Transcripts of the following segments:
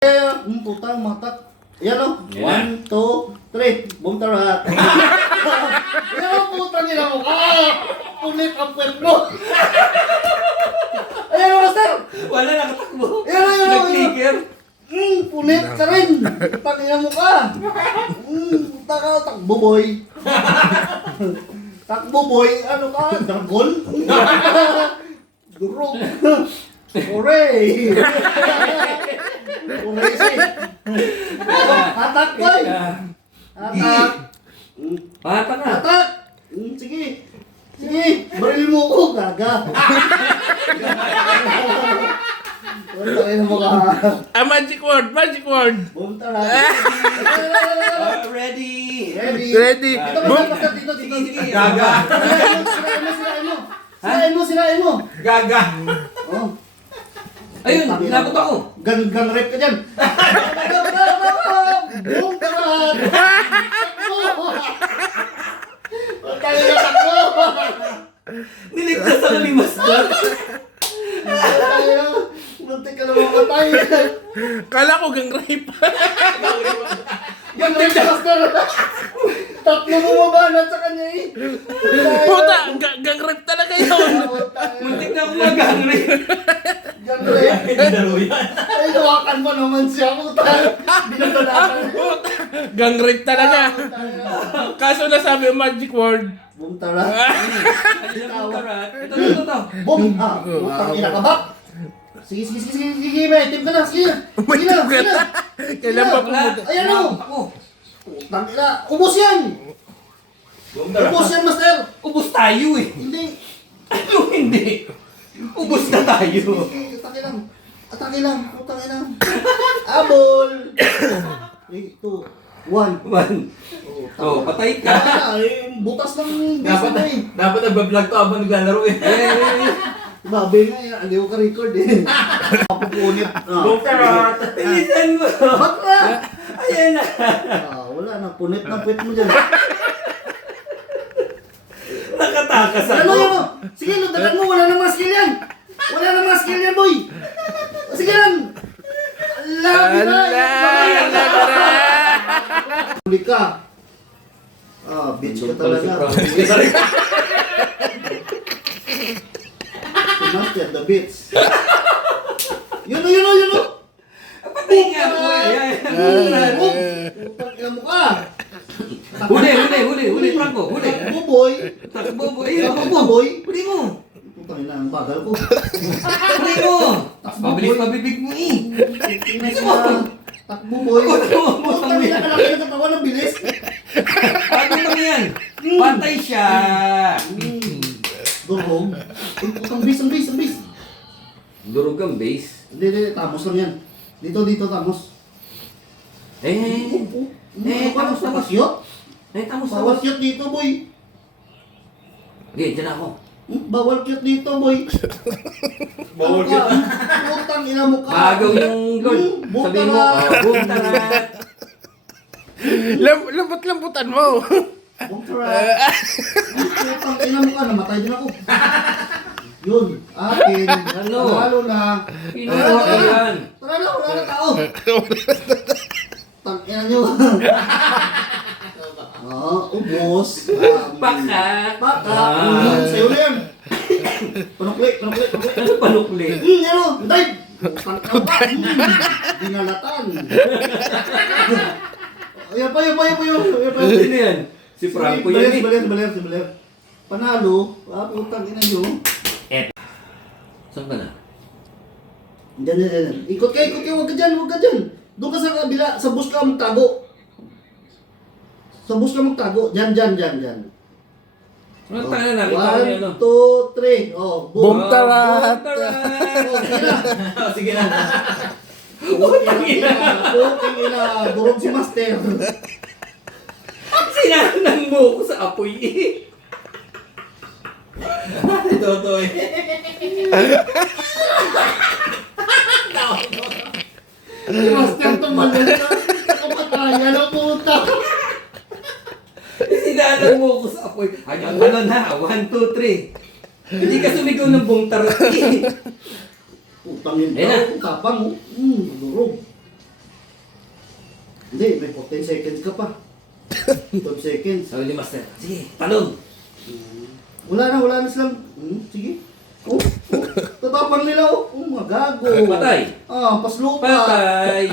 Putang matak. Yan o. Yeah. 1, 2, 3. Boom tarat. Yan o, putang ina mo. Punit ang puwet mo. Ayan o, master. Wala, nakatakbo. Yan o, yan o. Nag-clicker. Punit ka rin. Putang ina mo ka. Putang ka, takbo boy. Takbo boy. Ano ka? Dragon? Durog. Hooray! Hooray si. Hatak boy! Hatak! Pata ka. Hatak! Sige! Sige! Baril mo ko! Gaga! Wala kayo mo ka. Magic word, magic word. Bunta na. Ready. Ready? Ready. Dito Boom. basta dito. Gaga. Sirain mo. Gaga. Oh. Ayun, nabot ako. Gang rep ka dyan. Boom! Taran! Takbo! Niligtas ako ni Master. Muntik ka na mamatay. Kala ko gang rape. Gang rep ka, Master. Tatlo bumabanat sa kanya eh. Puta, gang rape talaga yun. Muntik na ako mag-hungry. Gang rep. Dalo yan. Ay, nawakan mo naman siya. Puta. Binabalakan. Puta, gang rape talaga. Kaso nasabi yung magic word. Boom tara. Ito. Boom! Putang ina ka ba? Sige, may itim ka na. Sige na. Kailan pa pumunta? Ayan o. Ako. Putang ina. Ubos yan. Ubos yan, Master. Ubus tayo eh. Hindi. Ano hindi? Ubus na tayo. Atake lang. Putang ina. Abol. 3, 2, 1. Oh, patay ka. Butas ng base mo eh. Dapat nagbablog to habang naglalaro eh. Babe nga yan. Aliw ka record eh. Papupunit. Bilisan mo. Ba't na? Ayan na. Wala na. Punit na puwet mo dyan. Nakatakas ako. Ano yun? Sige, lundagan mo. Wala nang mga skill yan. Wala nang mga skill yan, boy. Sige lang. Huli ka. Bitch ka talaga. Master the bitch. Yun o. Patay nga ako eh. Putang ina mo ka. Huli, Franco. Huli. Takbo, boy. Takbo mo. Ayun, Takbo, boy. Huli mo. Putang ina, ang bagal ko. Huli mo. Mabilis mabibig mo eh. Takbo, boy. Takbo, Putang ina, kalaki ng katawan ng bilis. Ano mo yan? Patay siya. Durog. Putang bis. Durog ang base. Hindi, tamos lang yan. Dito, tamos. Tamos. Pasyot? Tamos. Bawal cute dito, boy. Okay, dyan ako. Bawal cute dito, boy. Bawal cute. Putang ina mo ka. Magaw yung Lord. Sabi mo, boom tarat. Lambot-lambutan mo. Bongtara. Putang ina mo ka. Namatay din ako. Yun. Akin. Ano? Lalo na. Pinuha ko yan. Tara na, wala na tao. Tang ina nyo. Ubos. Baka. Sa'yo na yan. Panukli. Ano panukli? Ano? Dive! Tang ina ka. Dinalatan. Ayan pa. Ano yan? Si Franco yan eh. Baler. Panalo. Putang ina nyo. Saan ka na? Diyan. Ikot ka. Huwag ka dyan. Doon ka sa kabila. Sa bus ka magtago. Diyan. Ano tayo na? Kita ko yan. 1, 2, 3. Boom tarat. Sige na. Putang ina. Durog si Master. Sinanang mo ko sa apoy eh. Ito eh. Master tumalon ka. Kapatayan ang puta. Sinanang mo ko sa apoy. Ano na? 1, 2, 3. Hindi ka sumigaw ng buong tarat eh. Putang ina. Ayun na. Tapang. Durog. Hindi, may 14 seconds ka pa. 12 seconds. Sabi ni Master, sige, talon. Wala na silang... sige. Oh, tatapang nila oh. Oh, mga gago. Patay. Paslupa. Patay.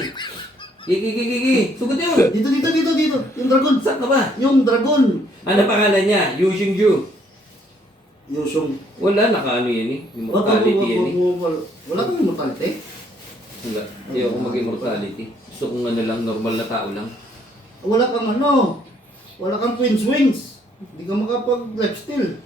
Gigi. Sugod yun. Dito. Yung dragon. Saan ka ba? Yung dragon. Ano pangalan niya? Yu Xingju. Yusong. Wala, nakaano yan eh. Immortality yan eh. Wala kang immortality? Wala. Hindi ako mag-immortality. Gusto kong ano lang, normal na tao lang. Wala kang ano. Wala kang twin swings. Hindi ka makapag-lifesteal.